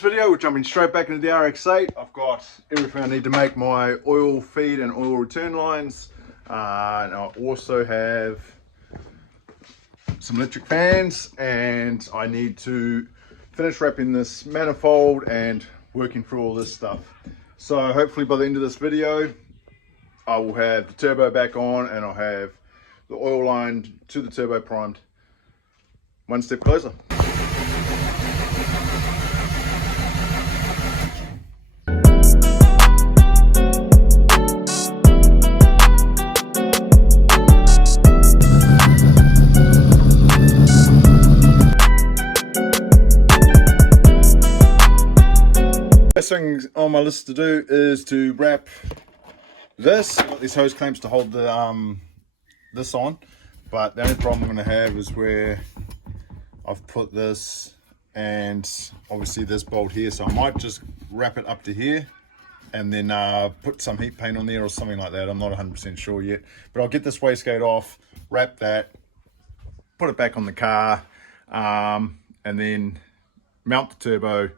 Video, we're jumping straight back into the rx8. I've got everything I need to make my oil feed and oil return lines, and I also have some electric fans, and I need to finish wrapping this manifold and working through all this stuff. So hopefully by the end of this video I will have the turbo back on and I'll have the oil line to the turbo primed. One step closer. First thing on my list to do is to wrap this. I've got these hose clamps to hold the this on, but the only problem I'm going to have is where I've put this and obviously this bolt here, so I might just wrap it up to here and then put some heat paint on there or something like that. I'm not 100% sure yet, but I'll get this wastegate off, wrap that, put it back on the car, and then mount the turbo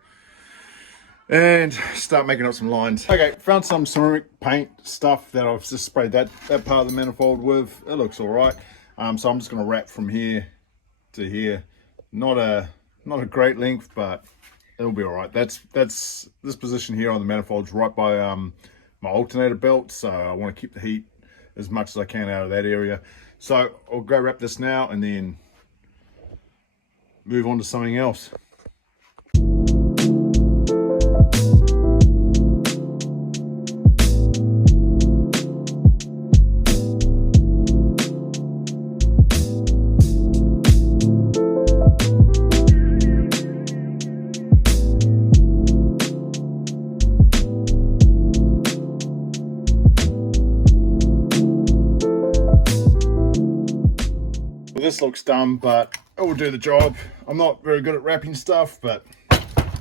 and start making up some lines. Okay, found some ceramic paint stuff that I've just sprayed that part of the manifold with. It looks all right. So I'm just going to wrap from here to here. Not a great length, but it'll be all right. That's this position here on the manifold's right by my alternator belt, so I want to keep the heat as much as I can out of that area. So I'll go wrap this now and then move on to something else. This looks dumb, but it will do the job. I'm not very good at wrapping stuff, but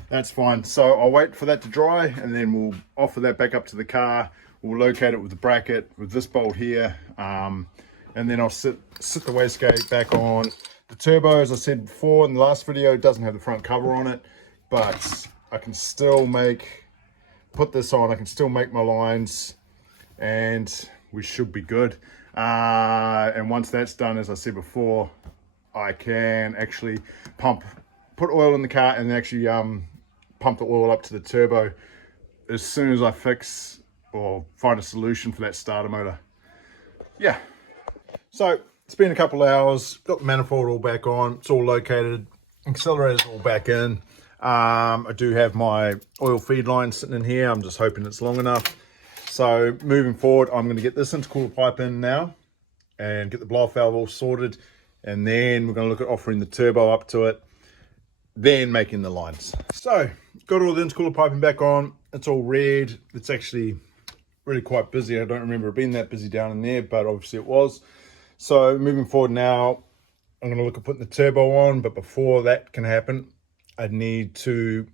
that's fine. So I'll wait for that to dry and then we'll offer that back up to the car. We'll locate it with the bracket with this bolt here, and then I'll sit the wastegate back on. The turbo, as I said before in the last video, doesn't have the front cover on it, but I can still put this on. I can still make my lines and we should be good. And once that's done, as I said before, I can actually put oil in the car and actually pump the oil up to the turbo as soon as I fix or find a solution for that starter motor. Yeah, so it's been a couple of hours, got the manifold all back on, it's all located, accelerator's all back in. I do have my oil feed line sitting in here. I'm just hoping it's long enough. So moving forward, I'm going to get this intercooler pipe in now and get the blow-off valve all sorted, and then we're going to look at offering the turbo up to it, then making the lines. So got all the intercooler piping back on. It's all red. It's actually really quite busy. I don't remember it being that busy down in there, but obviously it was. So moving forward now, I'm going to look at putting the turbo on, but before that can happen, I need to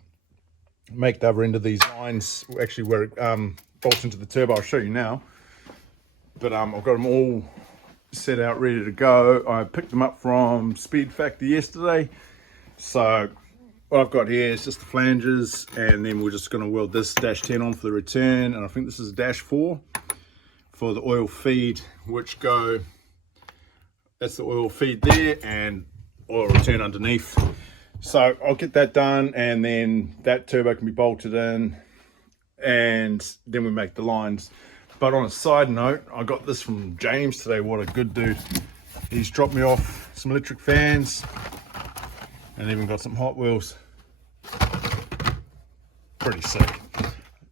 make the other end of these lines, actually where it bolts into the turbo. I'll show you now, but I've got them all set out ready to go. I picked them up from Speed Factor yesterday, so what I've got here is just the flanges, and then we're just going to weld this dash 10 on for the return, and I think this is dash 4 for the oil feed, which that's the oil feed there and oil return underneath. So I'll get that done, and then that turbo can be bolted in, and then we make the lines. But on a side note, I got this from James today. What a good dude. He's dropped me off some electric fans and even got some Hot Wheels. Pretty sick.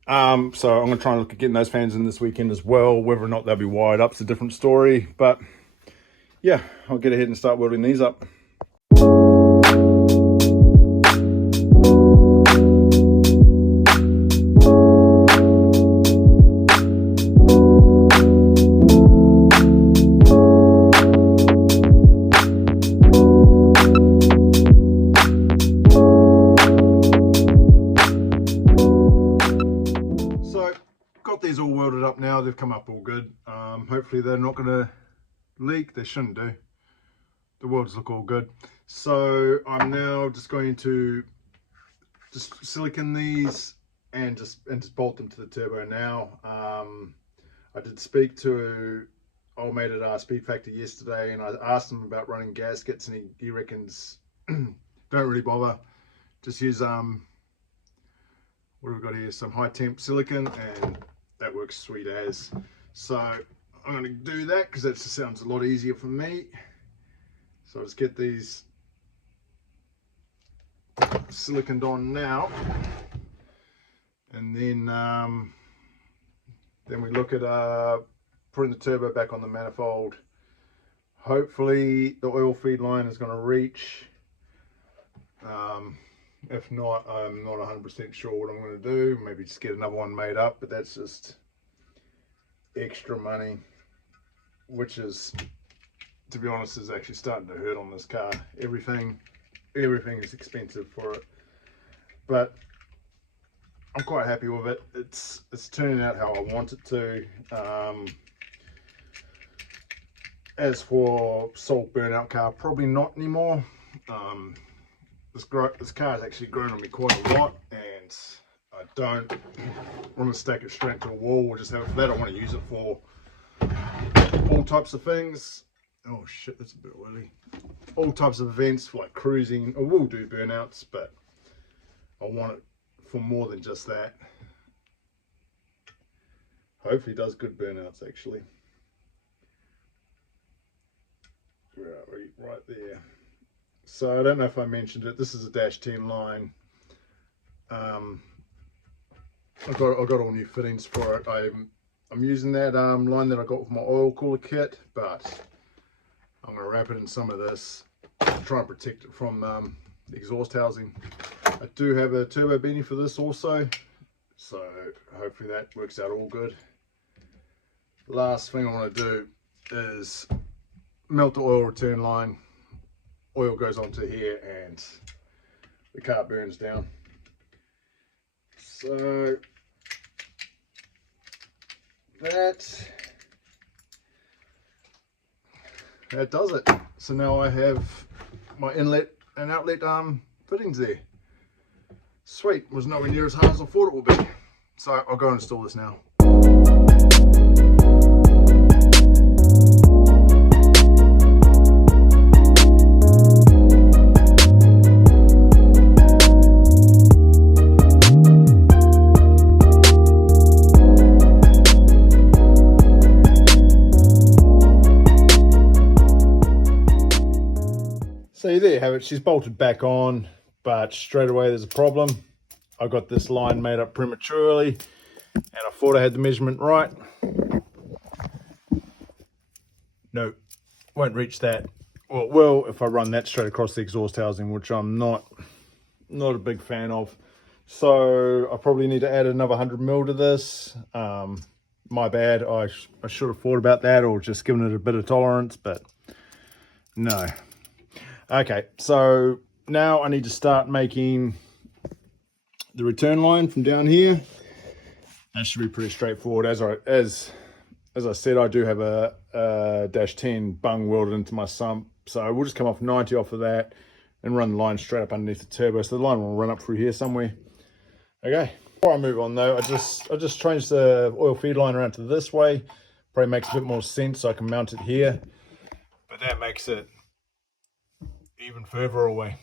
So I'm going to try and look at getting those fans in this weekend as well. Whether or not they'll be wired up is a different story, but yeah, I'll get ahead and start welding these up. These all welded up now. They've come up all good. Hopefully they're not going to leak. They shouldn't do. The welds look all good. So I'm now just going to just silicon these and just bolt them to the turbo now. I did speak to old mate at Speed Factor yesterday, and I asked him about running gaskets, and he reckons don't really bother. Just use what have we got here? Some high temp silicon, and that works sweet as. So I'm going to do that because that just sounds a lot easier for me. So I'll just get these siliconed on now, and then we look at putting the turbo back on the manifold. Hopefully the oil feed line is going to reach. If not, I'm not 100% sure what I'm going to do. Maybe just get another one made up, but that's just extra money, which is, to be honest, is actually starting to hurt on this car. Everything is expensive for it, but I'm quite happy with it. It's turning out how I want it to. As for salt burnout car, probably not anymore. This car has actually grown on me quite a lot, and I don't want to stack it straight to a wall or just have it for that. I want to use it for all types of things. Oh shit, that's a bit oily. All types of events for like cruising. I will do burnouts, but I want it for more than just that. Hopefully it does good burnouts actually. Where are we? Right there. So I don't know if I mentioned it. This is a -10 line. I've got all new fittings for it. I'm using that line that I got with my oil cooler kit, but I'm going to wrap it in some of this to try and protect it from the exhaust housing. I do have a turbo beanie for this also, so hopefully that works out all good. Last thing I want to do is melt the oil return line. Oil goes onto here and the car burns down. So that does it. So now I have my inlet and outlet fittings there. Sweet, was nowhere near as hard as I thought it would be. So I'll go and install this now. So there you have it. She's bolted back on, but straight away there's a problem. I got this line made up prematurely, and I thought I had the measurement right. No, won't reach that. Well, it will if I run that straight across the exhaust housing, which I'm not a big fan of. So I probably need to add another 100 mil to this. My bad. I should have thought about that, or just given it a bit of tolerance, but no. Okay, so now I need to start making the return line from down here. That should be pretty straightforward. As I said, I do have a -10 bung welded into my sump, so we'll just come off 90 off of that and run the line straight up underneath the turbo. So the line will run up through here somewhere. Okay, before I move on though, I just changed the oil feed line around to this way. Probably makes a bit more sense, so I can mount it here, but that makes it even further away.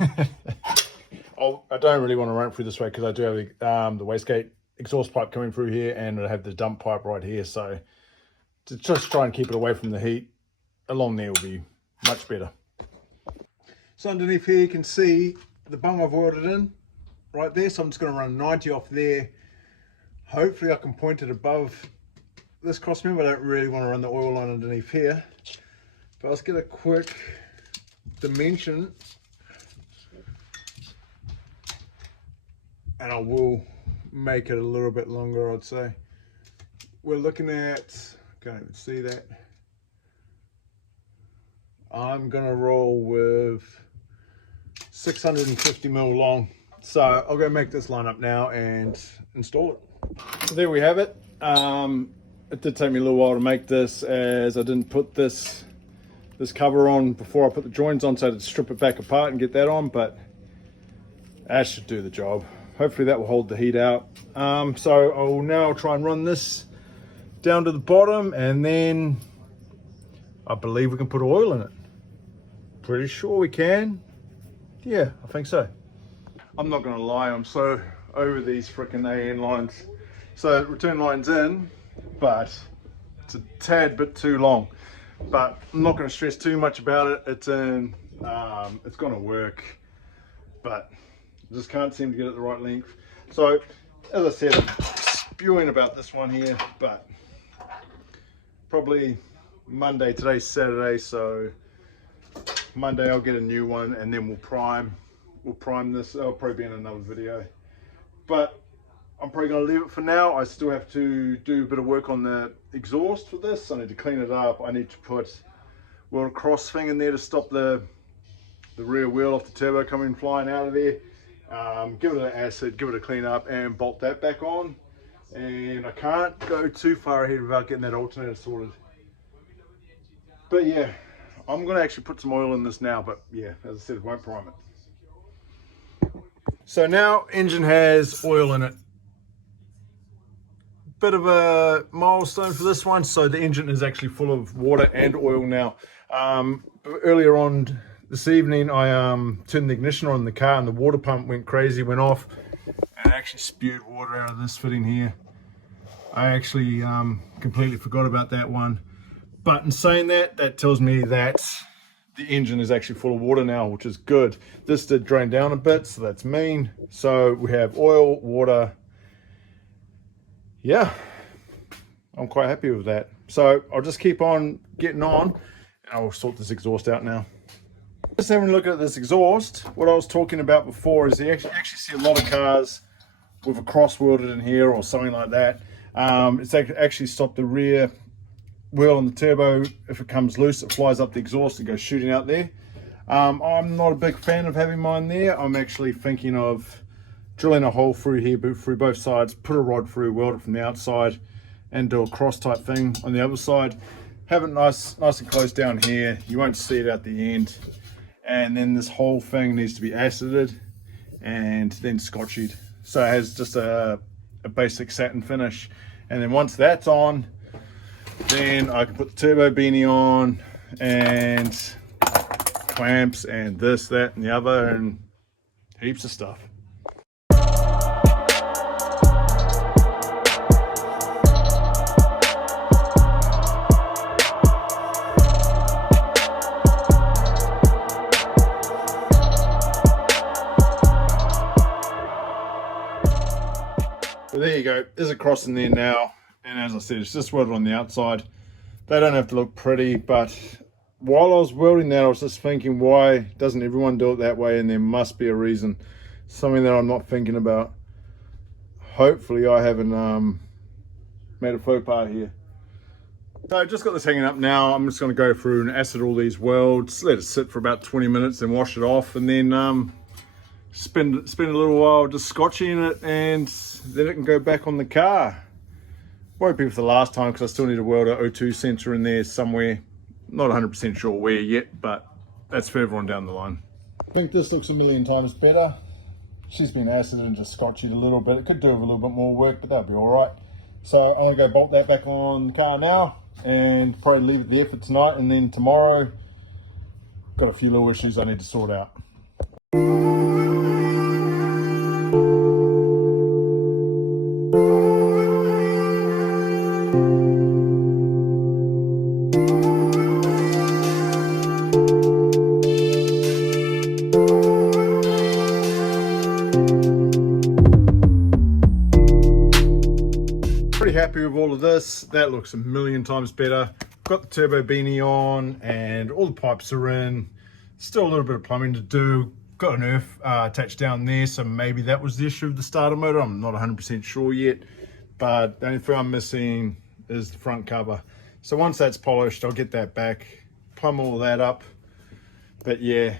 I don't really want to run it through this way because I do have the wastegate exhaust pipe coming through here, and I have the dump pipe right here. So to just try and keep it away from the heat, along there will be much better. So underneath here you can see the bung I've welded in right there. So I'm just going to run 90 off there. Hopefully I can point it above this crossmember. I don't really want to run the oil line underneath here, but let's get a quick dimension, and I will make it a little bit longer. I'd say we're looking at, can't even see that, I'm gonna roll with 650 mil long. So I'll go make this line up now and install it. So there we have it. It did take me a little while to make this, as I didn't put this cover on before I put the joints on, so I had to strip it back apart and get that on, but That should do the job. Hopefully that will hold the heat out. So I'll now try and run this down to the bottom, and then I believe we can put oil in it. Pretty sure we can. Yeah, I think so. I'm not gonna lie, I'm so over these frickin' AN lines. So return line's in, but it's a tad bit too long. But I'm not gonna stress too much about it. It's in, it's gonna work, but just can't seem to get it the right length. So as I said, I'm spewing about this one here, but probably Monday, today's Saturday, so Monday I'll get a new one, and then we'll prime this. It'll probably be in another video, but I'm probably going to leave it for now. I still have to do a bit of work on the exhaust for this. I need to clean it up. I need to put a little cross thing in there to stop the rear wheel off the turbo coming flying out of there. Give it an acid, give it a clean up, and bolt that back on. And I can't go too far ahead without getting that alternator sorted. But yeah, I'm going to actually put some oil in this now, but yeah, as I said, it won't prime it. So now engine has oil in it. Bit of a milestone for this one. So the engine is actually full of water and oil now. Earlier on this evening, I turned the ignition on in the car, and the water pump went crazy, went off, and actually spewed water out of this fitting here. I actually completely forgot about that one. But in saying that, that tells me that the engine is actually full of water now, which is good. This did drain down a bit, so that's mean. So we have oil, water. Yeah, I'm quite happy with that. So I'll just keep on getting on, and I'll sort this exhaust out now. Just having a look at this exhaust. What I was talking about before is you actually see a lot of cars with a cross welded in here or something like that. It's actually stopped the rear wheel on the turbo. If it comes loose, it flies up the exhaust and goes shooting out there. I'm not a big fan of having mine there. I'm actually thinking of drilling a hole through here, through both sides, put a rod through, weld it from the outside, and do a cross type thing on the other side. Have it nice and close down here. You won't see it at the end. And then this whole thing needs to be acided and then scotchied. So it has just a basic satin finish. And then once that's on, then I can put the turbo beanie on and clamps and this, that, and the other, and heaps of stuff. So there you go, there's a cross in there now, and as I said, it's just welded on the outside. They don't have to look pretty, but while I was welding that, I was just thinking, why doesn't everyone do it that way? And there must be a reason, something that I'm not thinking about. Hopefully I haven't made a faux pas here. So I've just got this hanging up now. I'm just going to go through and acid all these welds, let it sit for about 20 minutes, then wash it off, and then spend a little while just scotching it, and then it can go back on the car. Won't be for the last time because I still need to weld a O2 sensor in there somewhere. Not 100% sure where yet, but that's further on down the line. I think this looks a million times better. She's been acided and just scotched a little bit. It could do with a little bit more work, but that'll be all right. So I'm gonna go bolt that back on the car now and probably leave it there for tonight, and then tomorrow, got a few little issues I need to sort out. Happy with all of this. That looks a million times better. Got the turbo beanie on and all the pipes are in. Still a little bit of plumbing to do. Got an earth attached down there, so maybe that was the issue of the starter motor. I'm not 100% sure yet, but the only thing I'm missing is the front cover. So once that's polished, I'll get that back, plumb all that up. But yeah,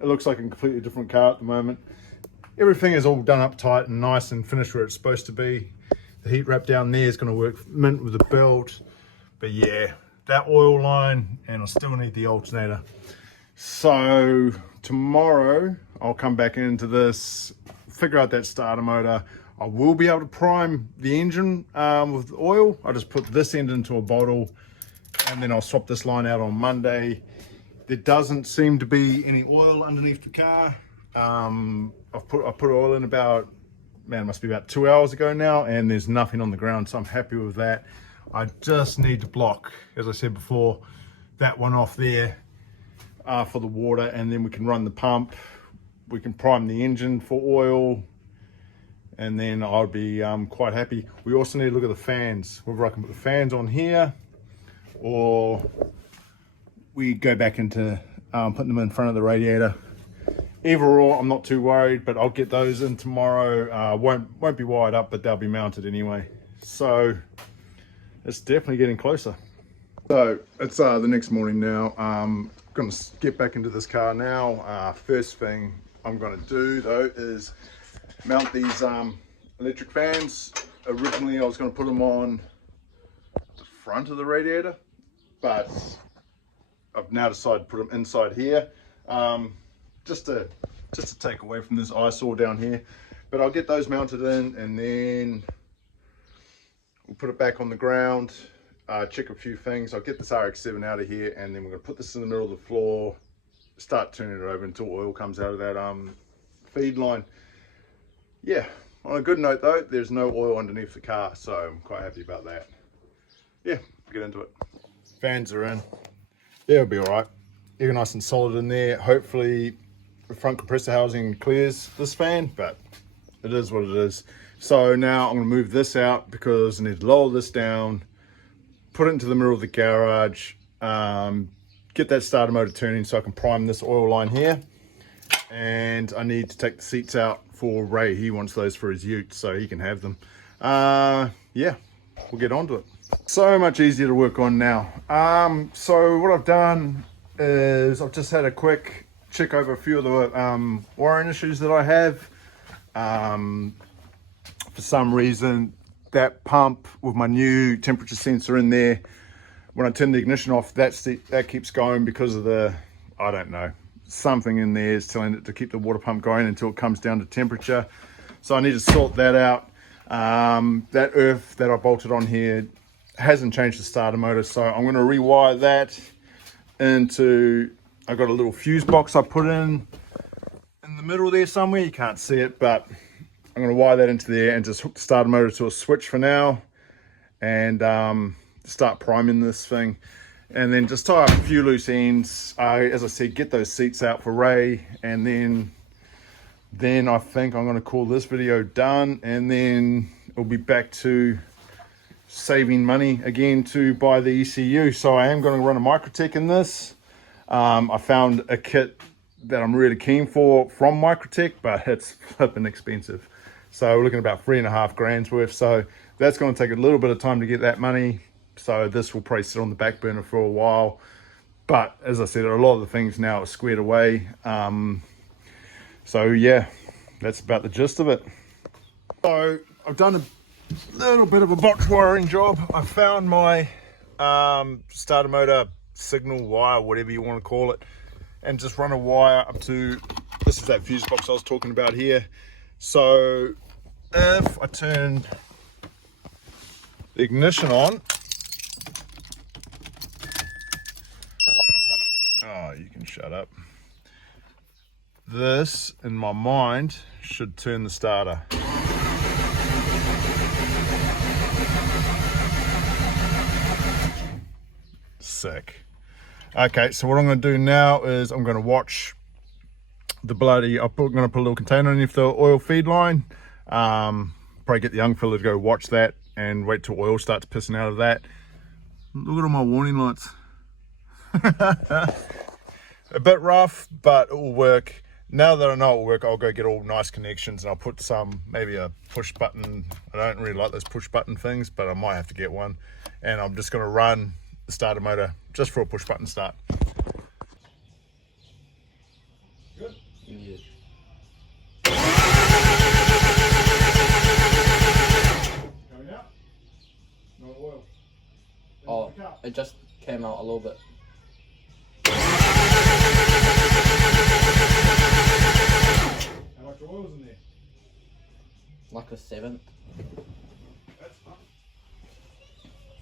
it looks like a completely different car at the moment. Everything is all done up tight and nice and finished where it's supposed to be. The heat wrap down there is going to work mint with the belt. But yeah, that oil line, and I still need the alternator. So tomorrow I'll come back into this, figure out that starter motor. I will be able to prime the engine with oil. I just put this end into a bottle and then I'll swap this line out on Monday. There doesn't seem to be any oil underneath the car. I put oil in about, man, it must be about 2 hours ago now, and there's nothing on the ground, so I'm happy with that. I just need to block, as I said before, that one off there for the water, and then we can run the pump. We can prime the engine for oil, and then I'll be quite happy. We also need to look at the fans, whether I can put the fans on here or we go back into putting them in front of the radiator. Either or, I'm not too worried, but I'll get those in tomorrow. Won't be wired up, but they'll be mounted anyway. So it's definitely getting closer. So it's the next morning now. I'm gonna get back into this car now. First thing I'm gonna do though is mount these electric fans. Originally I was gonna put them on the front of the radiator, but I've now decided to put them inside here, just to take away from this eyesore down here. But I'll get those mounted in, and then we'll put it back on the ground, check a few things. I'll get this RX8 out of here, and then we're gonna put this in the middle of the floor, start turning it over until oil comes out of that feed line. Yeah, on a good note though, there's no oil underneath the car, so I'm quite happy about that. Yeah, get into it. Fans are in. Yeah, it'll be all right. You're nice and solid in there. Hopefully the front compressor housing clears this fan, but it is what it is. So now I'm gonna move this out because I need to lower this down, put it into the middle of the garage, get that starter motor turning so I can prime this oil line here. And I need to take the seats out for Ray. He wants those for his ute, so he can have them. Yeah, we'll get on to it. So much easier to work on now. So what I've done is I've just had a quick check over a few of the wiring issues that I have. For some reason, that pump with my new temperature sensor in there, when I turn the ignition off, that keeps going because of the, I don't know, something in there is telling it to keep the water pump going until it comes down to temperature. So I need to sort that out. That earth that I bolted on here hasn't changed the starter motor, so I'm going to rewire that into, I got a little fuse box I put in the middle there somewhere. You can't see it, but I'm going to wire that into there and just hook the starter motor to a switch for now, and start priming this thing, and then just tie up a few loose ends. As I said, get those seats out for Ray, and then I think I'm going to call this video done, and then it'll be back to saving money again to buy the ECU. So I am going to run a Microtech in this. I found a kit that I'm really keen for from Microtech, but it's flipping expensive. So we're looking at about 3.5 grand's worth. So that's going to take a little bit of time to get that money. So this will probably sit on the back burner for a while. But as I said, a lot of the things now are squared away. So yeah, that's about the gist of it. So I've done a little bit of a box wiring job. I found my starter motor signal wire, whatever you want to call it, and just run a wire up to, this is that fuse box I was talking about here. So if I turn the ignition on, oh, you can shut up. This, in my mind, should turn the starter. Sick. Okay, so what I'm going to do now is I'm going to watch the bloody, I'm going to put a little container underneath the oil feed line. Probably get the young fella to go watch that and wait till oil starts pissing out of that. Look at all my warning lights. A bit rough, but it will work. Now that I know it will work, I'll go get all nice connections, and I'll put some, maybe a push button. I don't really like those push button things, but I might have to get one. And I'm just going to run the starter motor just for a push button start. Good. Yeah. Coming out? No oil. Oh, it just came out a little bit. oil's in there? Like a 7th That's fun.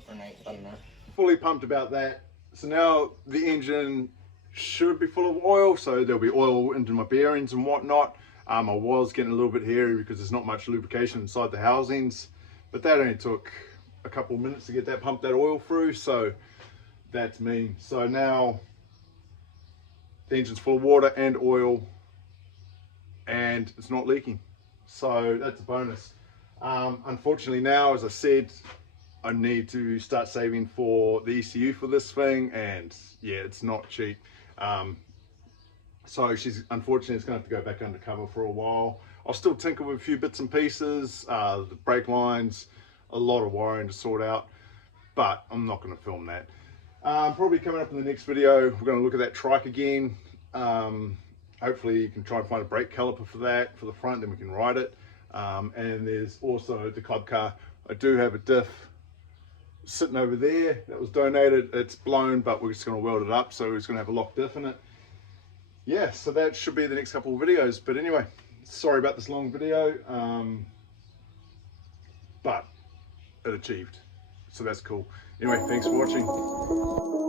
or an 8th, I don't know. Fully pumped about that. So now the engine should be full of oil, so there'll be oil into my bearings and whatnot. I was getting a little bit hairy because there's not much lubrication inside the housings, but that only took a couple of minutes to get that pump that oil through, so that's me. So now the engine's full of water and oil and it's not leaking, so that's a bonus. Unfortunately now, as I said, I need to start saving for the ECU for this thing, and yeah, it's not cheap. So she's unfortunately going to have to go back undercover for a while. I'll still tinker with a few bits and pieces, the brake lines, a lot of wiring to sort out, but I'm not going to film that. Probably coming up in the next video, we're going to look at that trike again. Hopefully you can try and find a brake caliper for that, for the front, then we can ride it. And there's also the club car. I do have a diff sitting over there that was donated. It's blown, but we're just going to weld it up, so it's going to have a lock diff in it. Yeah, so that should be the next couple of videos. But anyway, sorry about this long video, but it achieved, so that's cool. Anyway, thanks for watching.